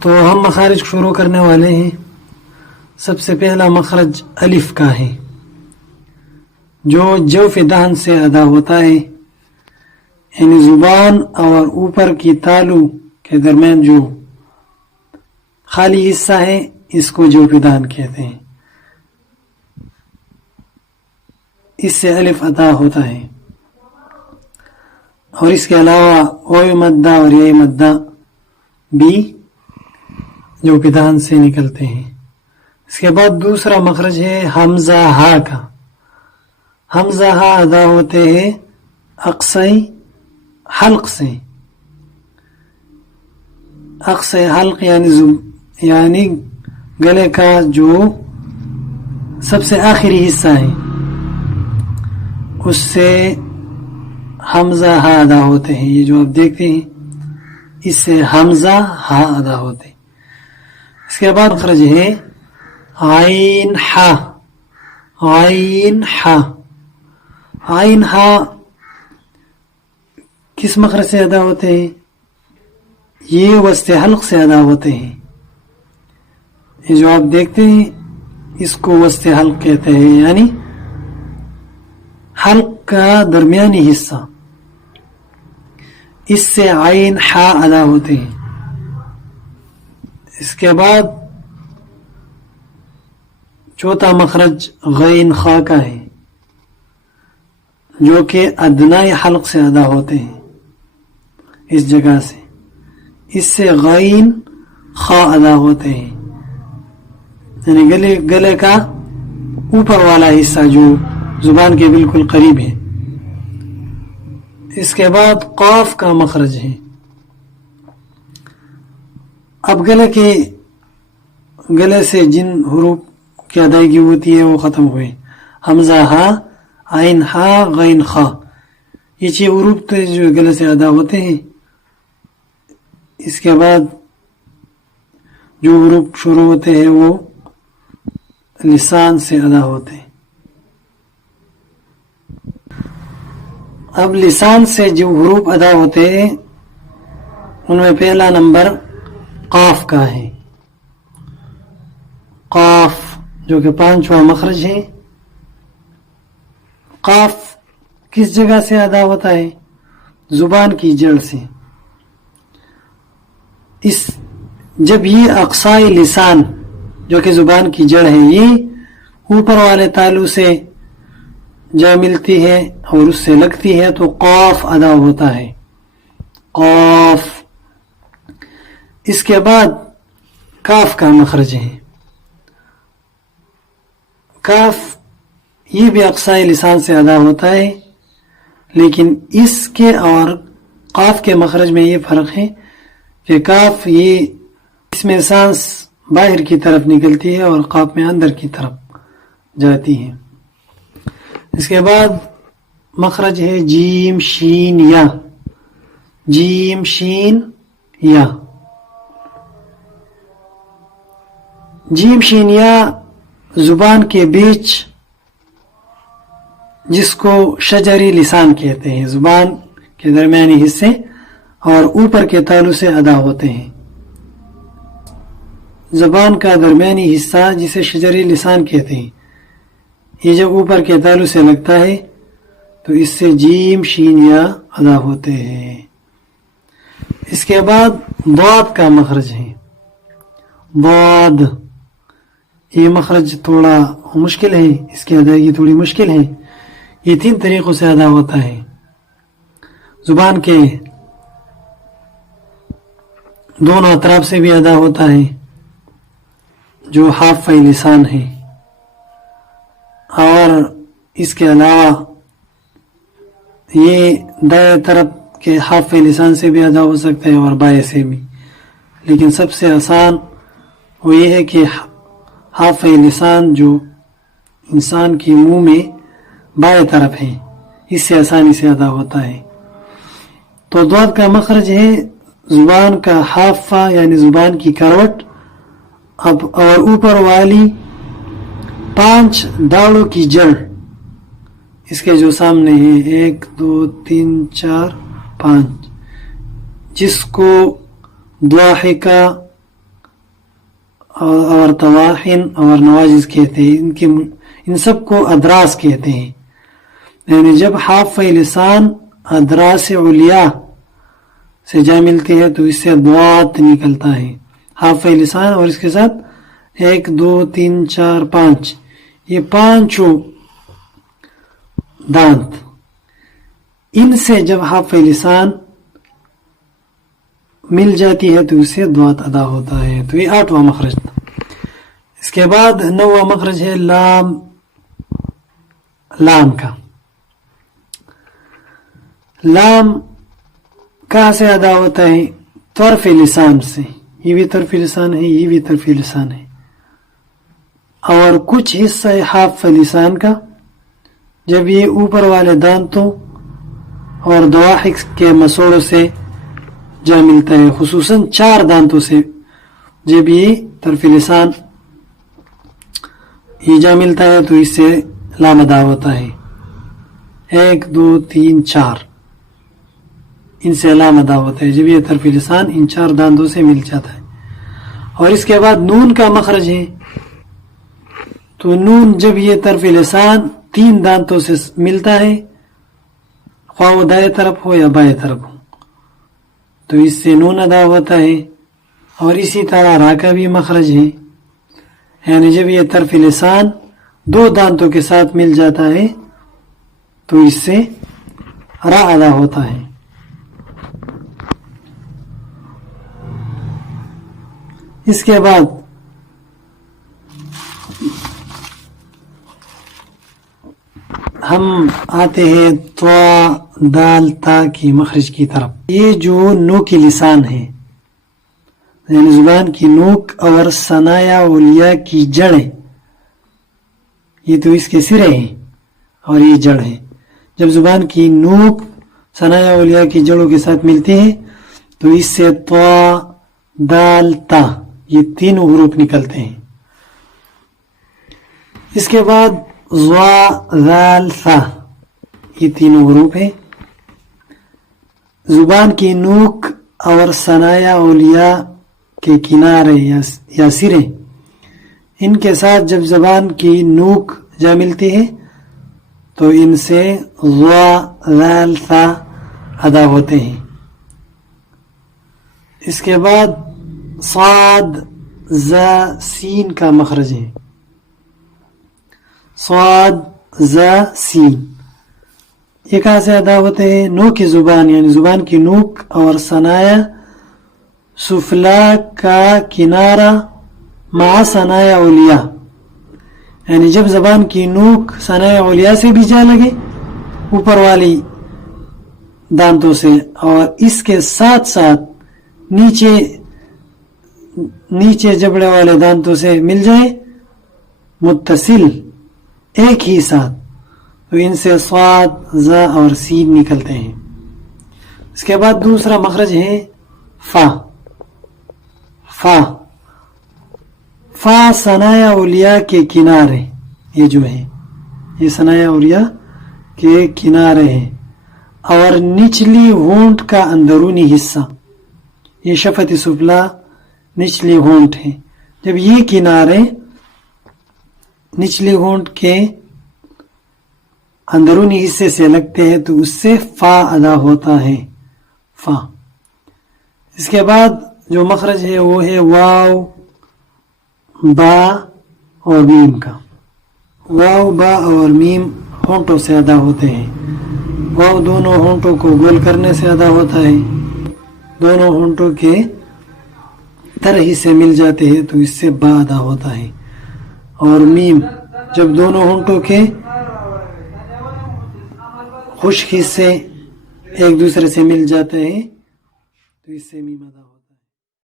تو ہم مخارج شروع کرنے والے ہیں. سب سے پہلا مخرج الف کا ہے جو جوف دہن سے ادا ہوتا ہے، یعنی زبان اور اوپر کی تالو کے درمیان جو خالی حصہ ہے اس کو جوف دہن کہتے ہیں. اس سے الف ادا ہوتا ہے، اور اس کے علاوہ اوی مدہ اور یہ مدہ بھی جو پدان سے نکلتے ہیں. اس کے بعد دوسرا مخرج ہے حمزہ ہا کا. حمزہ ہا ادا ہوتے ہیں اقصی حلق سے. اقصی حلق یعنی گلے کا جو سب سے آخری حصہ ہے اس سے حمزہ ہا ادا ہوتے ہیں. یہ جو آپ دیکھتے ہیں اس سے حمزہ ہا ادا ہوتے ہیں. اس کے بعد مخرج ہے عین ہا. عین ہا. عین ہا کس مخرج سے ادا ہوتے ہیں؟ یہ وسط حلق سے ادا ہوتے ہیں. یہ جو آپ دیکھتے ہیں اس کو وسط حلق کہتے ہیں، یعنی حلق کا درمیانی حصہ. اس سے عین ہا ادا ہوتے ہیں. اس کے بعد چوتھا مخرج غین خا کا ہے جو کہ ادنائی حلق سے ادا ہوتے ہیں. اس جگہ سے اس سے غین خا ادا ہوتے ہیں، یعنی گلے کا اوپر والا حصہ جو زبان کے بالکل قریب ہے. اس کے بعد قاف کا مخرج ہے. اب گلے سے جن حروف کی ادائیگی ہوتی ہے وہ ختم ہوئے. حمزہ ہا، عین ہا، غین خا، یہ 6 حروف تو جو گلے سے ادا ہوتے ہیں. اس کے بعد جو حروف شروع ہوتے ہیں وہ لسان سے ادا ہوتے ہیں. اب لسان سے جو حروف ادا ہوتے ہیں ان میں پہلا نمبر قاف کا ہے. قاف جو کہ 5واں مخرج ہے. قاف کس جگہ سے ادا ہوتا ہے؟ زبان کی جڑ سے. جب یہ اقصائی لسان جو کہ زبان کی جڑ ہے یہ اوپر والے تالو سے جا ملتی ہے اور اس سے لگتی ہے تو قاف ادا ہوتا ہے. قاف. اس کے بعد کاف کا مخرج ہے. کاف یہ بھی اقصائی لسان سے ادا ہوتا ہے، لیکن اس کے اور قاف کے مخرج میں یہ فرق ہے کہ کاف یہ اس میں سانس باہر کی طرف نکلتی ہے اور قاف میں اندر کی طرف جاتی ہے. اس کے بعد مخرج ہے جیم شین یا. جیم شین یا. جیم شین یا زبان کے بیچ جس کو شجری لسان کہتے ہیں، زبان کے درمیانی حصے اور اوپر کے تالو سے ادا ہوتے ہیں. زبان کا درمیانی حصہ جسے شجری لسان کہتے ہیں یہ جب اوپر کے تالو سے لگتا ہے تو اس سے جیم شین یا ادا ہوتے ہیں. اس کے بعد ضاد کا مخرج ہے. ضاد یہ مخرج تھوڑا مشکل ہے، اس کی ادائیگی تھوڑی مشکل ہے. یہ 3 طریقوں سے ادا ہوتا ہے. زبان کے دونوں اطراف سے بھی ادا ہوتا ہے جو حافظ لسان ہے، اور اس کے علاوہ یہ دائیں طرف کے حافظ لسان سے بھی ادا ہو سکتا ہے اور بائیں سے بھی، لیکن سب سے آسان وہ یہ ہے کہ حافظ لسان جو انسان کے منہ میں بائیں طرف ہے اس سے آسانی سے ادا ہوتا ہے. تو ضاد کا مخرج ہے زبان کا حافہ یعنی زبان کی کروٹ اور اوپر والی 5 داڑوں کی جڑ اس کے جو سامنے ہے 1 2 3 4 5 جس کو ضاحکہ اور طواحن اور نواجز کہتے ہیں. ان سب کو ادراس کہتے ہیں. یعنی جب حافہ لسان ادراس علیا سے جا ملتی ہے تو اس سے ضاد نکلتا ہے. حافہ لسان اور اس کے ساتھ 1 2 3 4 5 یہ پانچوں دانت، ان سے جب حافہ لسان مل جاتی ہے تو اس سے ضاد ادا ہوتا ہے. تو یہ 8واں مخرج تھا. اس کے بعد 9واں مخرج ہے لام کا. لام کہاں سے ادا ہوتا ہے؟ طرف لسان سے. یہ بھی طرف لسان ہے، یہ بھی طرف لسان ہے. اور کچھ حصہ ہے حافہ لسان کا جب یہ اوپر والے دانتوں اور ضواحک کے مسوڑوں سے جا ملتا ہے، خصوصاً 4 دانتوں سے جب یہ طرف لسان یہ جا ملتا ہے تو اس سے لام ادا ہوتا ہے. 1 2 3 4 ان سے لام ادا ہوتا ہے جب یہ طرف لسان ان 4 دانتوں سے مل جاتا ہے. اور اس کے بعد نون کا مخرج ہے. تو نون جب یہ طرف لسان 3 دانتوں سے ملتا ہے، خواہ وہ دائیں طرف ہو یا بائیں طرف ہو، تو اس سے نون ادا ہوتا ہے. اور اسی طرح را کا بھی مخرج ہے. یعنی جب یہ طرف لسان 2 دانتوں کے ساتھ مل جاتا ہے تو اس سے را ادا ہوتا ہے. اس کے بعد ہم آتے ہیں طا دال تا کی مخرج کی طرف. یہ جو نوک لسان ہے، یعنی زبان کی نوک اور ثنایا علیا کی جڑیں، یہ تو اس کے سرے ہیں اور یہ جڑ ہے. جب زبان کی نوک ثنایا علیا کی جڑوں کے ساتھ ملتی ہے تو اس سے طا دال تا یہ 3 حروف نکلتے ہیں. اس کے بعد ضا ذال ثا یہ 3 حروف ہیں. زبان کی نوک اور ثنایا علیا کے کنارے یا سرے، ان کے ساتھ جب زبان کی نوک جا ملتی ہے تو ان سے ضا ذال ثا ادا ہوتے ہیں. اس کے بعد صاد زا سین کا مخرج ہے. صاد زا سین یہ کہاں سے ادا ہوتے ہیں؟ نوک زبان، یعنی زبان کی نوک اور ثنایا سفلا کا کنارہ مع ثنایا علیا، یعنی جب زبان کی نوک ثنایا علیا سے بھی جا لگے اوپر والی دانتوں سے، اور اس کے ساتھ ساتھ نیچے جبڑے والے دانتوں سے مل جائے متصل ایک ہی ساتھ، تو ان سے صاد زا اور سین نکلتے ہیں. اس کے بعد دوسرا مخرج ہے فا. فا ثنایا علیا کے کنارے، یہ جو ہے یہ ثنایا علیا کے کنارے ہیں، اور نچلی ہونٹ کا اندرونی حصہ، یہ شفت سفلا نچلی ہونٹ ہے. جب یہ کنارے نچلی ہونٹ کے اندرونی حصے سے لگتے ہیں تو اس سے فا ادا ہوتا ہے. فا. اس کے بعد جو مخرج ہے وہ ہے واو با اور میم کا. واو با اور میم ہونٹوں سے ادا ہوتے ہیں. واو دونوں ہونٹوں کو گول کرنے سے ادا ہوتا ہے، دونوں ہونٹوں کے طرح سے مل جاتے ہیں تو اس سے با ادا ہوتا ہے. اور میم جب دونوں ہونٹوں کے خشک حصے ایک دوسرے سے مل جاتے ہیں تو اس سے میم ادا ہوتا ہے.